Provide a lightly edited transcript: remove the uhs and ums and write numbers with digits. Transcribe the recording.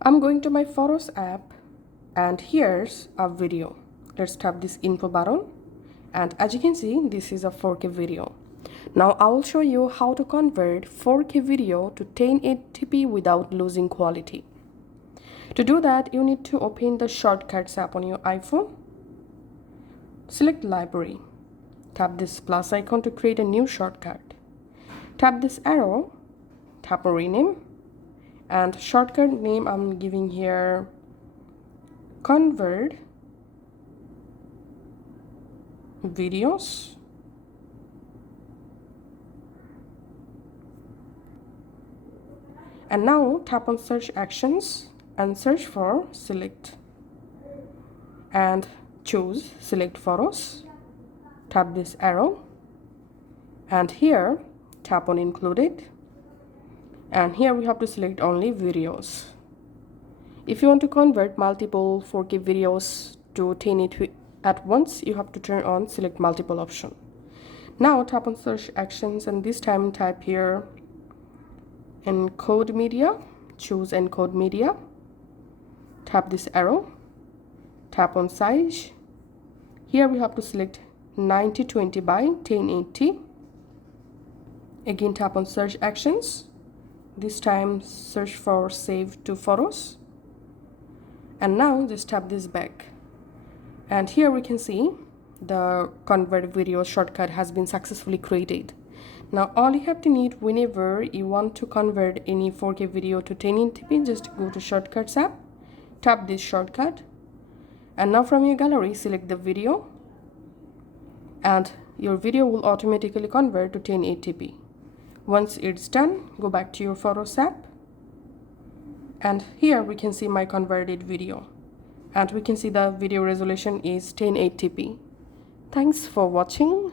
I'm going to my Photos app and here's a video. Let's tap this info button, and as you can see, this is a 4K video. Now I will show you how to convert 4K video to 1080p without losing quality. To do that, you need to open the Shortcuts app on your iPhone. Select Library. Tap this plus icon to create a new shortcut. Tap this arrow, tap on Rename, and shortcut name I'm giving here Convert Videos. And now tap on Search Actions and search for Select and choose Select Photos. Tap this arrow and here tap on Included, and here we have to select only videos. If you want to convert multiple 4K videos to 1080p at once, you have to turn on Select Multiple option. Now tap on Search Actions and this time type here Encode Media. Choose Encode Media. Tap this arrow. Tap on Size. Here we have to select 9020 by 1080. Again tap on Search Actions. This time search for Save to Photos. And now just tap this back. And here we can see the Convert Video shortcut has been successfully created. Now all you have to need whenever you want to convert any 4K video to 1080p, just go to Shortcuts app, tap this shortcut, and now from your gallery select the video, and your video will automatically convert to 1080p. Once it's done, go back to your Photos app, and here we can see my converted video, and we can see the video resolution is 1080p. Thanks for watching.